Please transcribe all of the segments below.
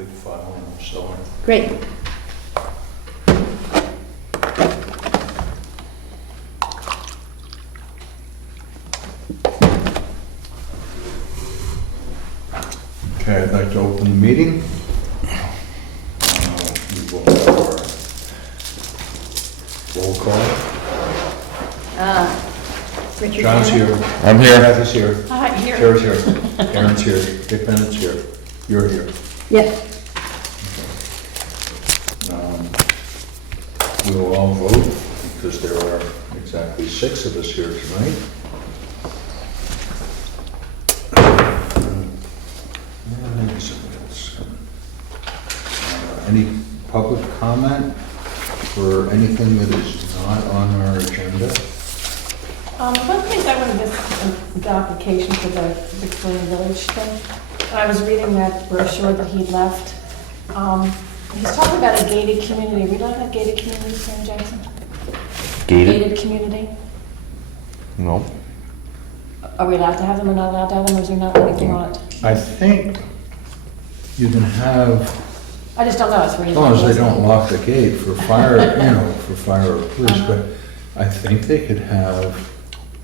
big file, so. Great. Okay, I'd like to open the meeting. We will have our roll call. Richard John's Tanner? here. I'm here. Kathy's here. Hi, here. Tara's here. Aaron's here. Dick Bennett's here. You're here. Yes. We will all vote because there are exactly 6 of us here tonight. Maybe somebody else. Any public comment for anything that is not on our agenda? One thing I wanted this, the application for the Victorian Village thing. I was reading that brochure that he left. He's talking about a gated community. We don't have gated communities here in Jackson? Gated? Community? No. Are we allowed to have them or not allowed to have them, or is there not anything on it? I think you can have, I just don't know, it's as reading. long as they don't lock the gate for fire, for fire or police, but I think they could have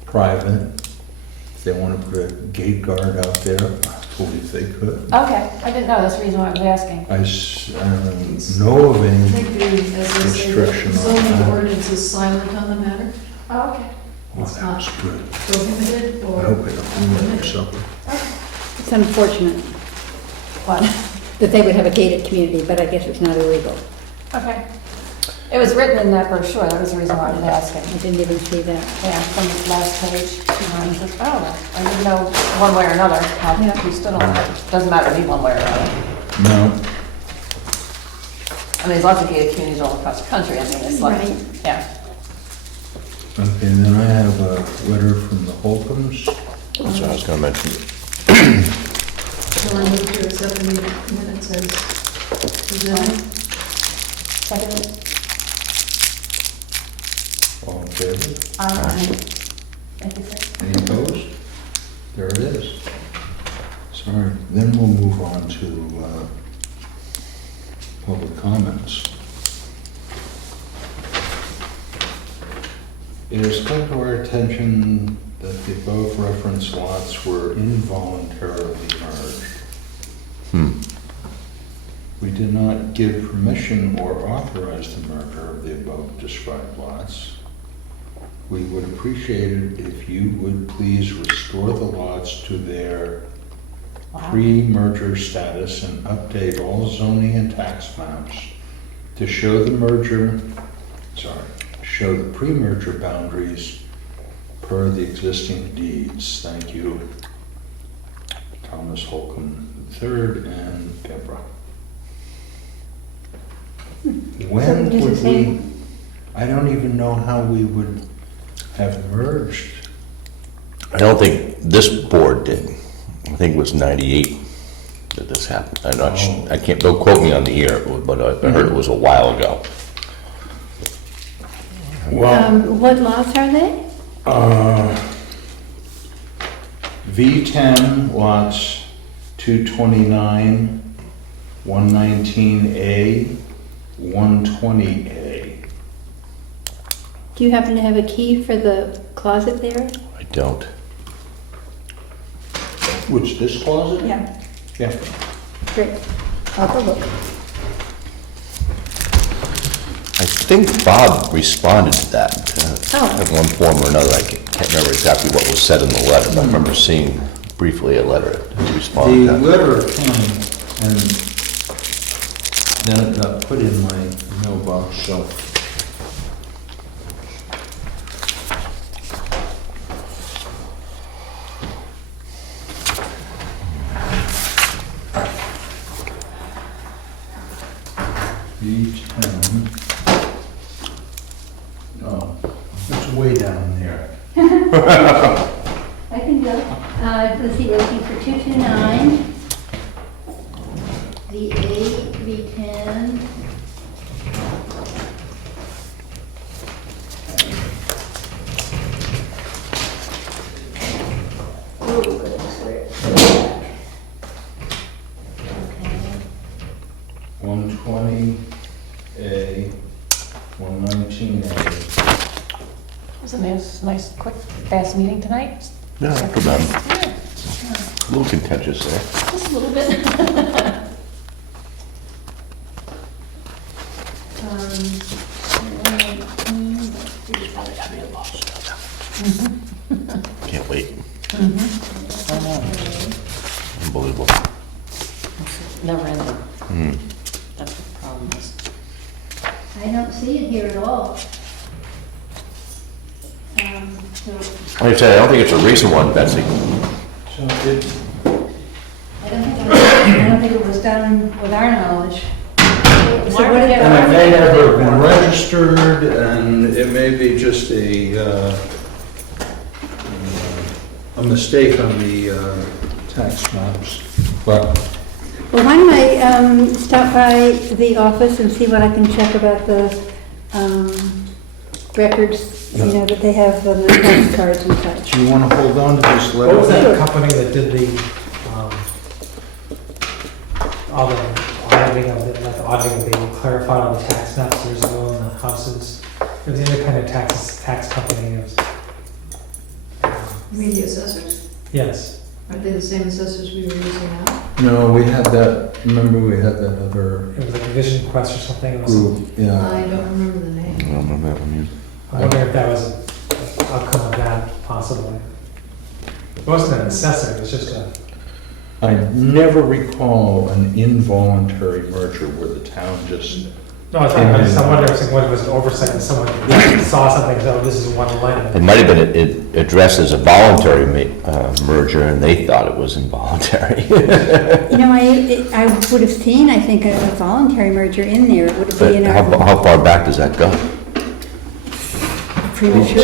private. If they want to put a gate guard out there, I believe they could. Okay, I didn't know, that's the reason why I was asking. I know of I any, think the, as they say, Restriction the on zoning that. ordinance is silent on the matter. Oh, okay. oh, that was good. Prohibited I or hope I don't ruin their supper. It's unfortunate What? that they would have a gated community, but I guess it's not illegal. Okay. It was written in that brochure, that was the reason why I was asking. I didn't even see that. Yeah, from the last page. I was like, oh, I didn't know one way or another how Yeah. you stood on it. Doesn't matter to me one way or another. No, I mean, there's lots of gated communities all across the country. I mean, it's like, Right. yeah. okay, and then I have a letter from the Holcombs. That's what I was gonna mention. so I move to accept the minutes as presented. Second, All in favor? thank you, sir. Any opposed? There it is. Sorry, then we'll move on to public comments. It has come to our attention that the above referenced lots were involuntarily merged. We did not give permission or authorize the merger of the above described lots. We would appreciate it if you would please restore the lots to their Wow. pre-merger status and update all zoning and tax maps to show the show the pre-merger boundaries per the existing deeds. Thank you, Thomas Holcomb III and Deborah. When So does it would say- we, I don't even know how we would have merged. I don't think this board did. I think it was 98 that this happened. I'm not, I can't, don't quote me on the year, but I heard it was a while ago. What lots are they? V10 lots 229, 119A, 120A. Do you happen to have a key for the closet there? I don't. Which, this closet? Yeah. Yeah. Great. I'll go look. I think Bob responded to that Oh. in one form or another. I can't remember exactly what was said in the letter, but I remember seeing briefly a letter to respond to The that. letter came and then it got put in my mailbox, so. V10. Oh, it's way down there. I can go. Let's see, we're looking for 229. The A, V10. Oh, goodness, where? Okay. 120A, 119A. Was a nice, quick, fast meeting tonight. Yeah, not too bad. Yeah, A little contentious there. just a little bit. Can't wait. Unbelievable. Never ending. Hmm. That's what the problem is. I don't see it here at all. So, Like I said, I don't think it's a recent one, Betsy. So it, I don't think it was done with our knowledge. So Why what would did- it- and it may never have been registered, and it may be just a mistake on the tax maps. But Well, why don't I stop by the office and see what I can check about the records, you know, that they have on the tax cards and such. do you want to hold on to this What was letter? that company that did the, all the auditing of the, like the auditing of the clarified all the tax maps years ago in the houses? It was an independent tax company, it was, You mean the assessors? yes. Aren't they the same assessors we were using now? No, we had that, remember we had that other It was like a Vision Quest or something. It was, group, yeah. I don't remember the I name. don't remember that one I wonder if that was an outcome of that, possibly. It wasn't an assessor, it was just a, I never recall an involuntary merger where the town just, no, I wonder if it was an oversight and someone saw something, so this is one It line. might have been addressed as a voluntary merger, and they thought it was involuntary. You know, I would have seen, I think, a voluntary merger in there. It would have But been in our how far back does that go?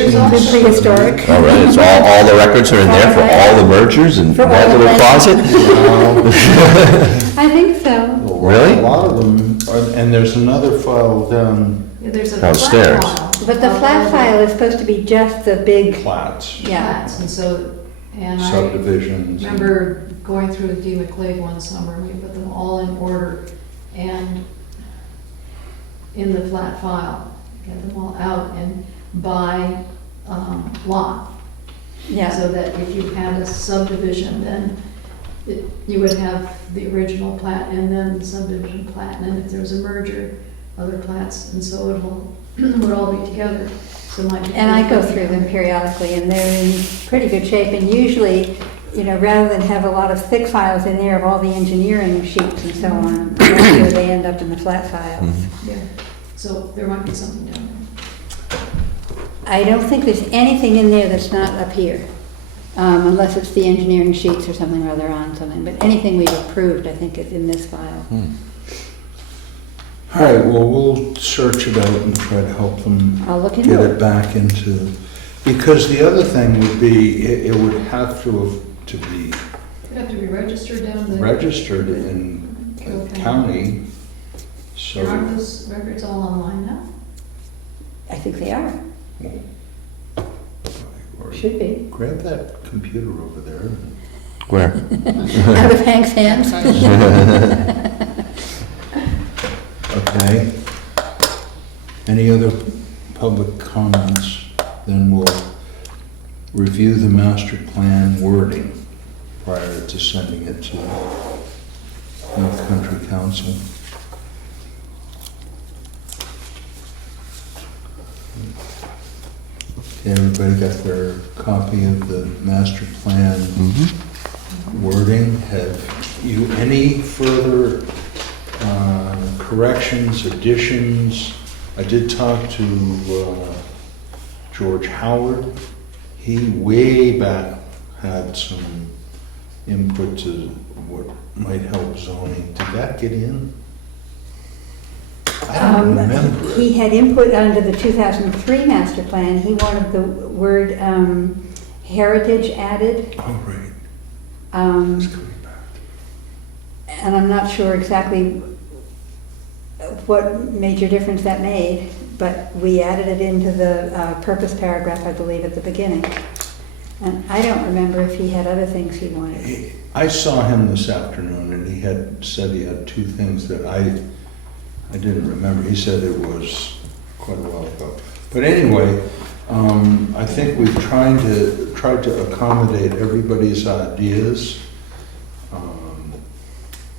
prehistoric. All right, it's all the records are in there for all the mergers and For all that the little closet? I think so. Really? a lot of them, and there's another file down Yeah, there's a Downstairs. flat file. But the flat file is supposed to be just the big, plats, yeah. Flats, and so, and I subdivisions. remember going through with Dee McClave one summer, we put them all in order and in the flat file, get them all out and by lot. Yeah. So that if you had a subdivision, then you would have the original plat and then the subdivision plat. And then if there was a merger, other plats, and so it will, would all be together. So it might be. And I go through them periodically, and they're in pretty good shape. And usually, you know, rather than have a lot of thick files in there of all the engineering sheets and so on, that's where they end up in the flat files. Yeah, so there might be something down there. I don't think there's anything in there that's not up here, unless it's the engineering sheets or something or other on something. But anything we've approved, I think, is in this file. All right, well, we'll search it out and try to help them I'll look get into it it. back into, because the other thing would be, it would have to be It'd have to be registered down the. registered in the county, There aren't so. those records all online now? I think they are. Or Should be. grab that computer over there. Where? Out of Hank's hands. Okay. Any other public comments? Then we'll review the master plan wording prior to sending it to North Country Council. Okay, everybody got their copy of the master plan wording? Have you any further corrections, additions? I did talk to George Howard. He way back had some input to what might help zoning. Did that get in? I don't remember. He had input under the 2003 master plan. He wanted the word heritage added. Oh, right. Um, It's coming back. And I'm not sure exactly what major difference that made, but we added it into the purpose paragraph, I believe, at the beginning. And I don't remember if he had other things he wanted. I saw him this afternoon, and he had said he had two things that I I didn't remember. He said it was quite a while ago. But anyway, I think we've tried to accommodate everybody's ideas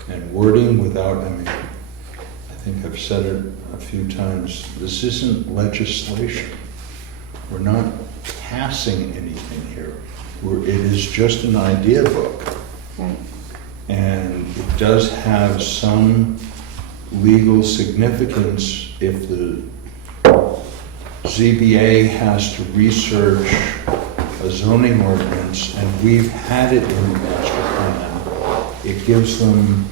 and wording without, I mean, I think I've said it a few times, this isn't legislation. We're not passing anything here. It is just an idea book. Right. And it does have some legal significance if the ZBA has to research a zoning ordinance, and we've had it in the master plan. It gives them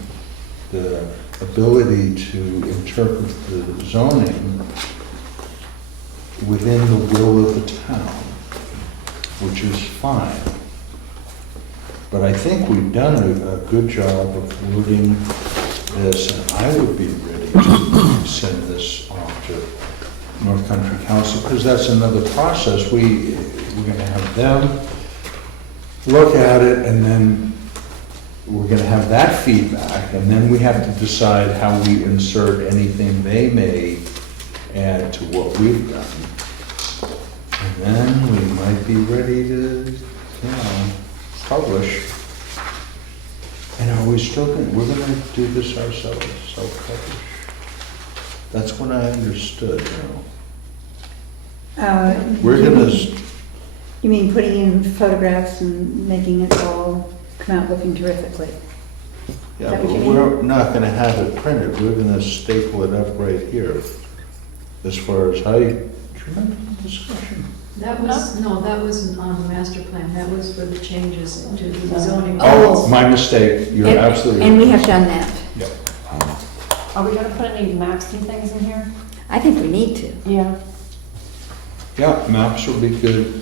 the ability to interpret the zoning within the will of the town, which is fine. But I think we've done a good job of wording this, and I would be ready to send this off to North Country Council, because that's another process. We're gonna have them look at it, and then we're gonna have that feedback, and then we have to decide how we insert anything they may add to what we've done. And then we might be ready to, publish. And are we still we're gonna do this ourselves, self-publish? That's what I understood, We're gonna, You mean putting in photographs and making it all come out looking terrifically? yeah, that but what you mean? we're not gonna have it printed, we're gonna staple it up right here. As far as how do you remember the discussion? That wasn't on the master plan, that was for the changes to the zoning. Oh. My mistake, you're And- absolutely. And we have done that. Yeah. Are we gonna put any maps and things in here? I think we need to. Yeah. Yeah, maps will be good.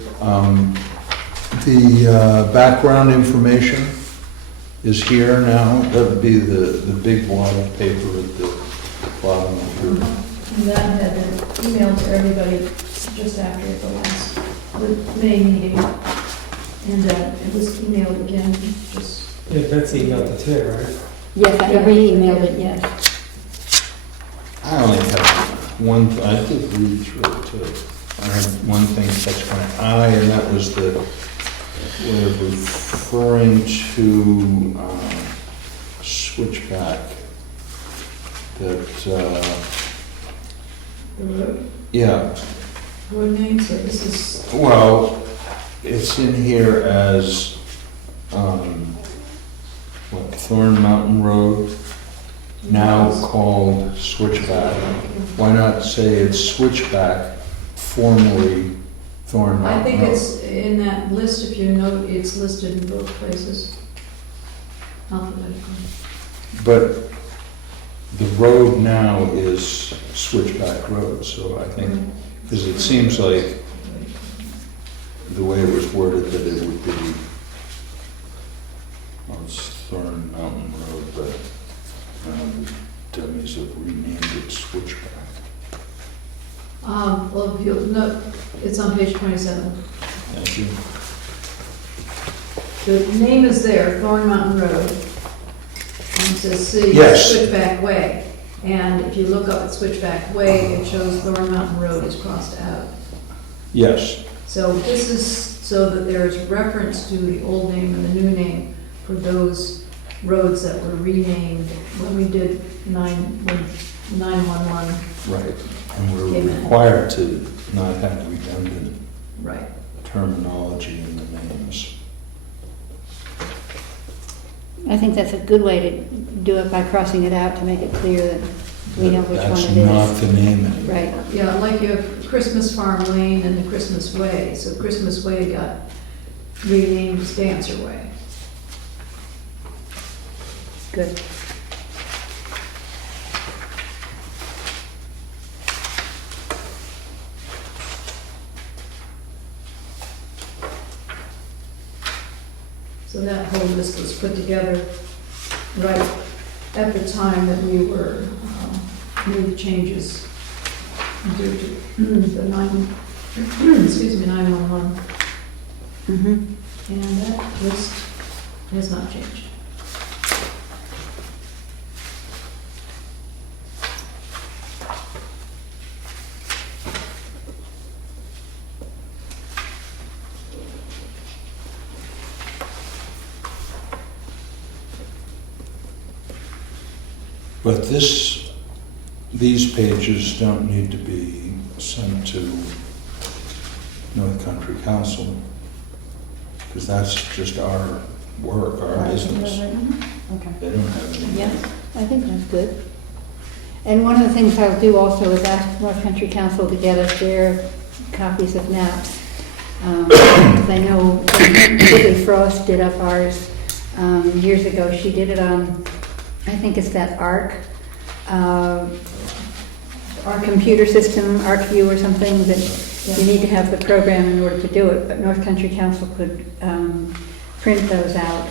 The background information is here now. That would be the big wad of paper at the bottom of your, And that had been emailed to everybody just after the May meeting. And it was emailed again, just, Yeah, Betsy emailed it too, right? Yes, I re-emailed it, yes. I only have one, I did read through it too. I had one thing catch my eye, and that was we're referring to switchback. That, the road, yeah, road name, so this is, well, it's in here as, Thorn Mountain Road, now called Switchback. Why not say it's Switchback, formerly Thorn I Mountain think Road? it's in that list, if you note, it's listed in both places. Alphabetically. But the road now is Switchback Road, so I think, because it seems like the way it was worded that it would be, well, it's Thorn Mountain Road, but the dummies have renamed it Switchback. Well, if you'll note, it's on page 27. Thank you. The name is there, Thorn Mountain Road. And it says City Yes. Switchback Way. And if you look up at Switchback Way, it shows Thorn Mountain Road is crossed out. Yes, So this is so that there's reference to the old name and the new name for those roads that were renamed when we did 911. right. And we're Amen. required to not have redundant Right. terminology in the names. I think that's a good way to do it by crossing it out to make it clear that we know which one That's it is. not the name anymore. Right. Yeah, like you have Christmas Farm Lane and the Christmas Way. So Christmas Way got renamed as Dancer Way. Good. So that whole list was put together right at the time that we were, made the changes due to the 911. Mm-hmm. And that list has not changed. But these pages don't need to be sent to North Country Council, because that's just our work, our business. Okay. They don't have any. Yeah, I think that's good. And one of the things I'll do also is ask North Country Council to get us their copies of maps. Because I know Julie Frost did up ours years ago. She did it on, I think it's that ARC, our computer system, ArcView or something, that you need to have the program in order to do it. But North Country Council could print those out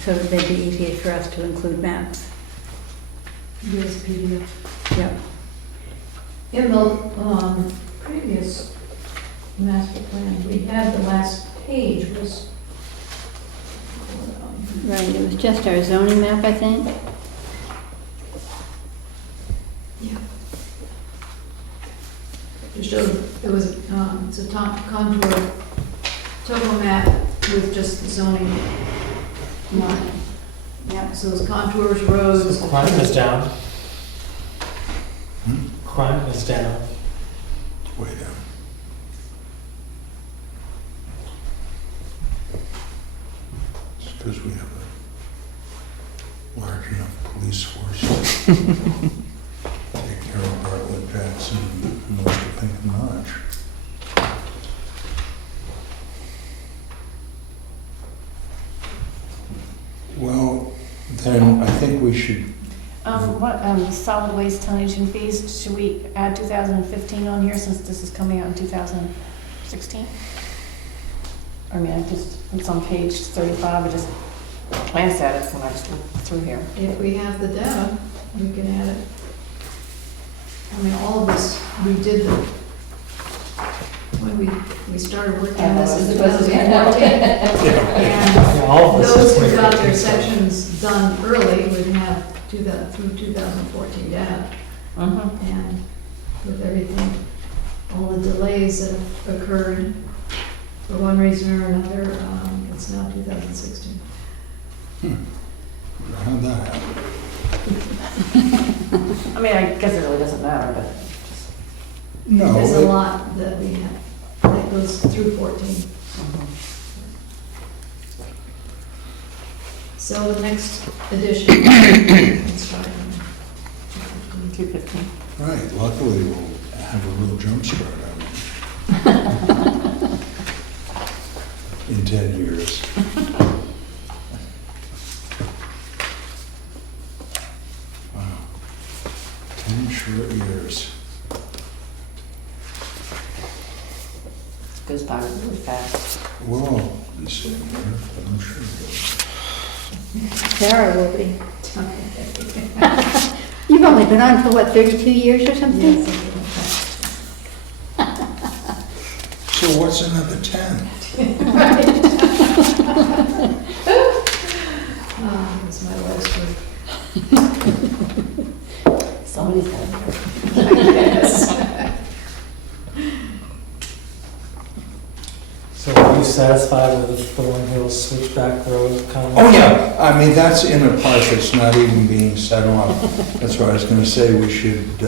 so that they'd be easier for us to include maps. Here's a PDF. Yeah. In the previous master plan, we had the last page was, Right, it was just our zoning map, I think. yeah. It showed, it was, it's a contour topo map with just the zoning line. Yeah. So it's contours, roads. So crime is down. Hmm? Crime is down. Way down. It's because we have a large enough police force to take care of Bartlett, Jackson, and most of Lincoln Lodge. Well, then I think we should, Solid waste tonnage and fees, should we add 2015 on here since this is coming out in 2016? I mean, it's on page 35, I just glanced at it when I just looked through here. If we have the data, we can add it. I mean, all of this, we did the, when we started working on this in 2014. Yeah, all And of this those is who got their 2015. sections done early would have through 2014 data. Mm-hmm. And with everything, all the delays that have occurred, for one reason or another, it's now 2016. how'd that happen? I mean, I guess it really doesn't matter, but just. No, There's a it- lot that we have, that goes through 14. So the next edition, let's start on 215. right, luckily we'll have a real jump start on it. In 10 years. Wow. 10 short years. It goes by really fast. We'll all be sitting here, but I'm sure we'll. Sarah will be. You've only been on for what, 32 years or something? So what's another 10? That's my last word. Somebody's got it. Yes. So are you satisfied with the Thornhill Switchback Road comment? Oh, yeah, I mean, that's in a part that's not even being set off. That's why I was gonna say we should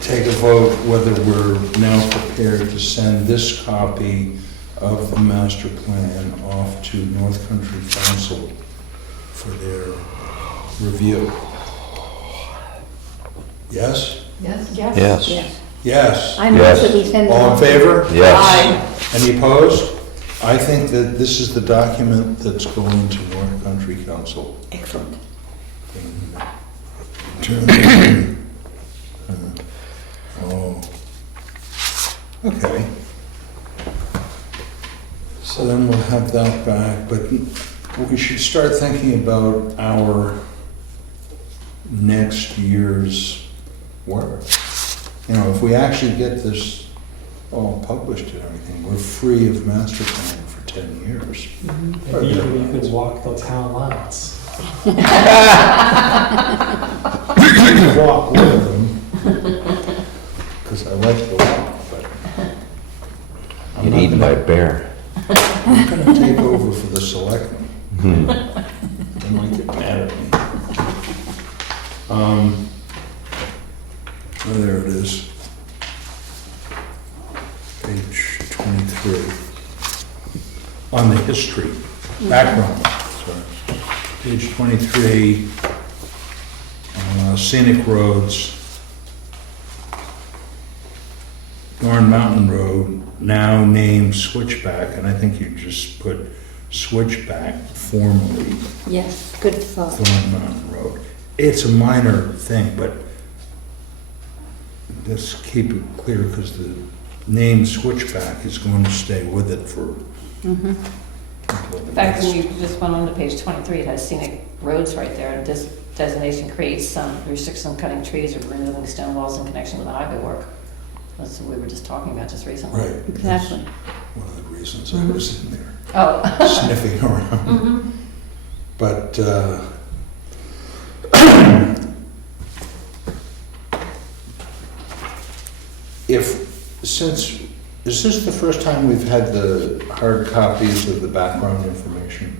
take a vote whether we're now prepared to send this copy of the master plan off to North Country Council for their review. Yes? Yes? Yes. Yes. Yes. I move Yes. that we send them. All in favor? Yes. Any opposed? I think that this is the document that's going to North Country Council. Excellent. Oh. Okay. So then we'll have that back, but we should start thinking about our next year's work. You know, if we actually get this all published and everything, we're free of master plan for 10 years. Maybe you could walk the town lines. Walk with them, because I like to walk, but I'm Get not eaten by gonna- a bear. I'm gonna take over for the selectmen. They might get mad at me. Oh, there it is. Page 23. On the history, background, sorry. Page 23, scenic roads. Dorn Mountain Road, now named Switchback, and I think you just put Switchback formally, Yes, good thought. Thorn Mountain Road. It's a minor thing, but just keep it clear because the name Switchback is going to stay with it for. Mhm. In fact, when you just went on to page 23, it has scenic roads right there, and this designation creates some restrictions on cutting trees or removing stone walls in connection with the highway work. That's what we were just talking about just recently. Right. Exactly. That's one of the reasons I was in there, Oh. sniffing around. Mhm. But, is this the first time we've had the hard copies of the background information?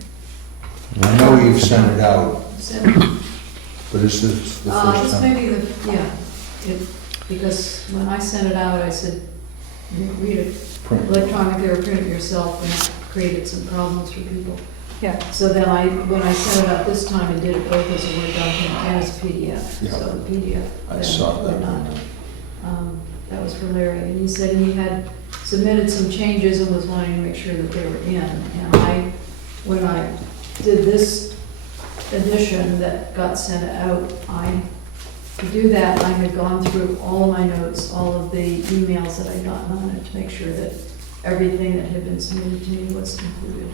I know you've sent it out, So, but is this the first this time? may be the, yeah, because when I sent it out, I said, read it Print. electronically or print it yourself, and that created some problems for people. Yeah. So then when I sent it out this time, I did it both as a Word document and as a PDF. Yeah. So the PDF. I then saw that. would not. That was for Larry, and he said he had submitted some changes and was wanting to make sure that they were in. And when I did this edition that got sent out, to do that, I had gone through all my notes, all of the emails that I'd gotten on it to make sure that everything that had been submitted to me was included.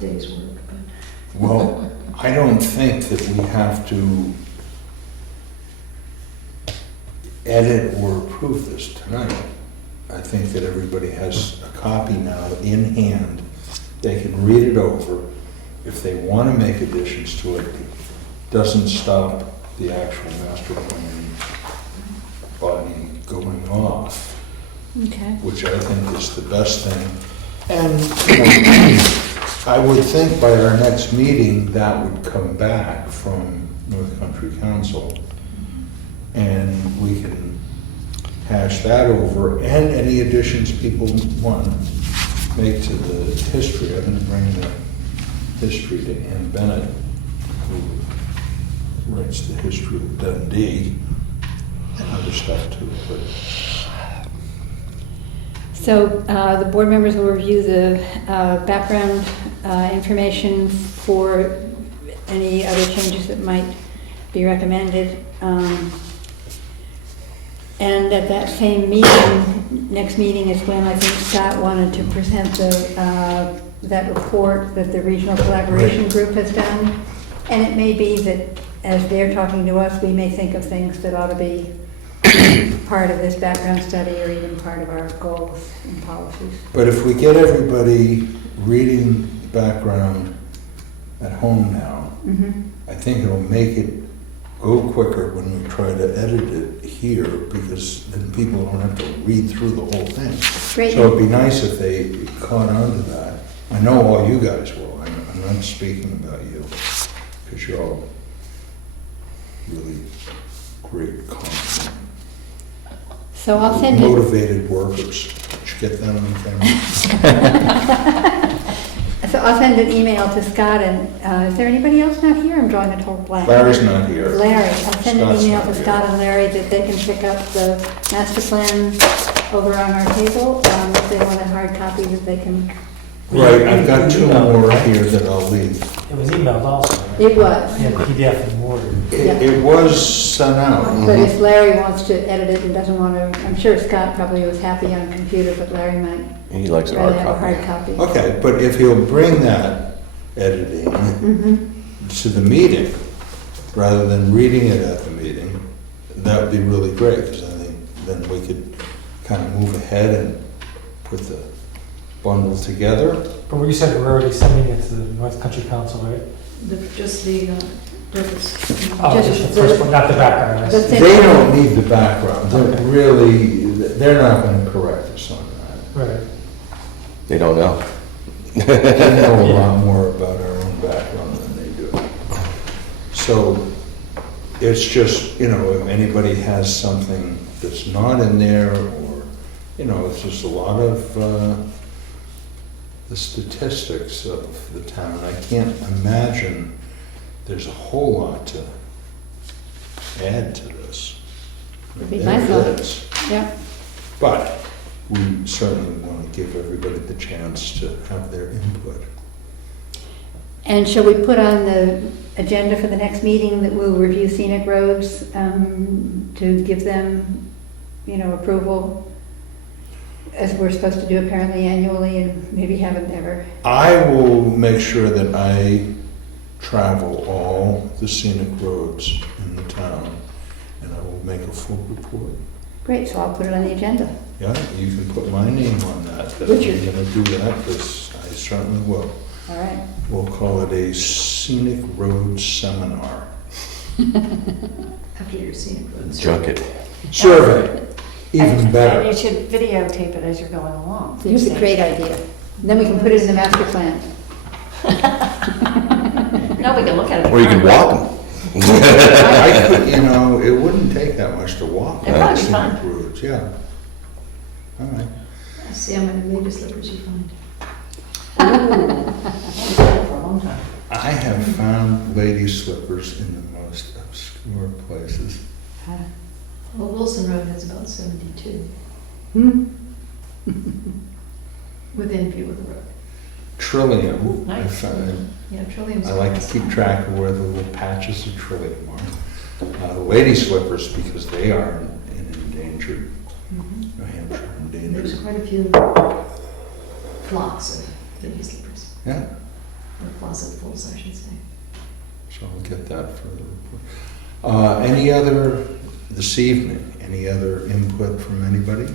Day's work, but. Well, I don't think that we have to edit or approve this tonight. I think that everybody has a copy now in hand. They can read it over. If they want to make additions to it, it doesn't stop the actual master plan body going off, Okay. which I think is the best thing. And you know, I would think by our next meeting, that would come back from North Country Council, and we can hash that over, and any additions people want to make to the history. I didn't bring the history to Ann Bennett, who writes the history of Dundee, and other stuff too, but So the board members will review the background information for any other changes that might be recommended. And at that same meeting, next meeting is when I think Scott wanted to present that report that the Regional Collaboration Group has done. And it may be that as they're talking to us, we may think of things that ought to be part of this background study or even part of our goals and policies. But if we get everybody reading the background at home now, I think it'll make it go quicker when we try to edit it here, because then people don't have to read through the whole thing. Great. So it'd be nice if they caught on to that. I know all you guys will. I'm not speaking about you, because you're all really great, confident, So I'll send it. motivated workers. Did you get that on camera? So I'll send an email to Scott, and is there anybody else not here? I'm drawing a total blank. Larry's not here. Larry, I'll send an Scott's email not to here. Scott and Larry that they can pick up the master plan over on our table. If they want a hard copy, that they can. Right, I've got two more here that I'll leave. It was emailed also, right? It was, Yeah, PDF and Word. It was sent out. but if Larry wants to edit it and doesn't want to, I'm sure Scott probably was happy on computer, but Larry might He likes a rather hard have a hard copy. copy. Okay, but if he'll bring that editing to the meeting, rather than reading it at the meeting, that would be really great, because I think then we could kind of move ahead and put the bundle together. But you said we're already sending it to the North Country Council, right? Just the purpose. Oh, Just just the first one, not the background. I see. That's it. They don't need the background, Okay. they're not going to correct us on that. Right. They don't know. They know a lot more about our own background than they do. So It's just, if anybody has something that's not in there, or, it's just a lot of the statistics of the town. I can't imagine there's a whole lot to add to this. Would be There my thought. is. Yeah. But we certainly want to give everybody the chance to have their input. And shall we put on the agenda for the next meeting that we'll review scenic roads to give them, approval? As we're supposed to do apparently annually and maybe haven't ever. I will make sure that I travel all the scenic roads in the town, and I will make a full report. Great, so I'll put it on the agenda. Yeah, you can put my name on that, that Richard. I'm gonna do that, because I certainly will. All right. We'll call it a scenic road seminar. After your scenic roads. Junket. Survey, even And you better. should videotape it as you're going along. Here's a great idea. Then we can put it in the master plan. No, we can look at it. Or you can walk them. I could, it wouldn't take that much to walk It'd on probably be scenic fun. roads, yeah. All right. See how many lady slippers you find. For a long time. I have found lady slippers in the most obscure places. Well, Wilson Road has about 72 Hmm? within view of the road. Trillium. Nice. I found- Yeah, Trillium's. I like to keep track of where the little patches of trillium are. Lady slippers, because they are in endangered, Mhm. New Hampshire There's endangered. quite a few flocks of lady slippers, Yeah, or closetfuls, I should say. so I'll get that for the report. Any other, this evening, any other input from anybody?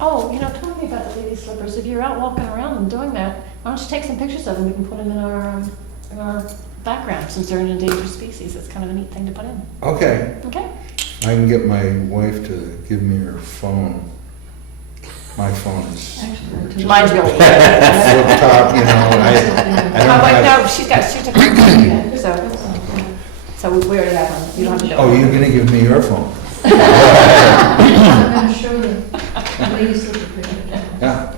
Oh, talking about the lady slippers, if you're out walking around and doing that, why don't you take some pictures of them? We can put them in our background, since they're an endangered species. It's kind of a neat thing to put in. Okay, Okay? I can get my wife to give me her phone. My phone is Actually, Mine's really flip top, I Oh, don't wait, have. no, she took her, so we already have one. You don't have to do it. Oh, you're gonna give me your phone? I'm gonna show you a lady slipper picture. Yeah,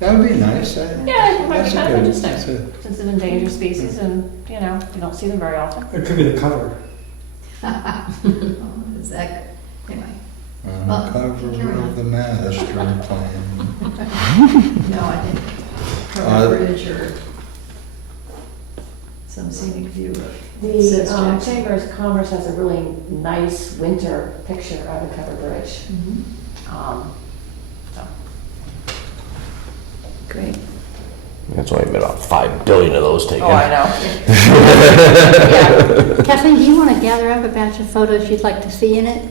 that would be nice. Yeah, it might be kind of interesting. Since it's an endangered species and, you don't see them very often. It could be the cover. Oh, is that good? Anyway, On Well, the cover carry on. of the master plan. no, I think Uh, cover bridge or some scenic view of. The Says Jackson. Chamber of Commerce has a really nice winter picture of the covered bridge. Mhm. So, Great. That's only been about 5 billion of those taken. oh, I know. Kathleen, do you want to gather up a batch of photos you'd like to see in it?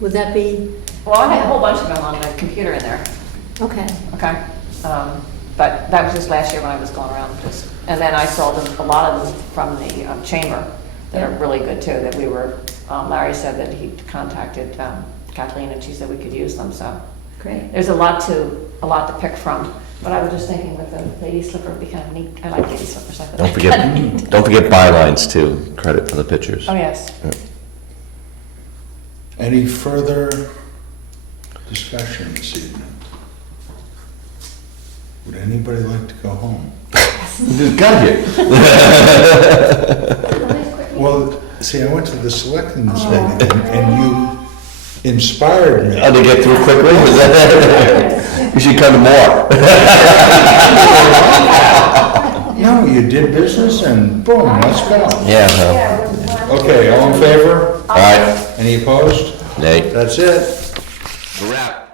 Would that be, Well, I had a whole bunch of them on the computer in there, okay. okay? But that was just last year when I was going around, and then I saw them, a lot of them from the Chamber that are really good too, that we were, Larry said that he contacted Kathleen and she said we could use them, so. Great. There's a lot to pick from, but I was just thinking with the lady slipper would be kind of neat. I like lady slippers. I thought Don't they'd be kind of neat. forget, don't forget bylines too. Credit for the pictures. Oh, yes. Any further discussion this evening? Would anybody like to go home? Just got here. Well, see, I went to the selectmen's meeting and you inspired me. How to get through quickly? Was that? You should come to more. No, you did business and boom, let's go. Yeah, well, Yeah, we're- Okay, all in favor? all right. Any opposed? Nate. That's it. Wrap.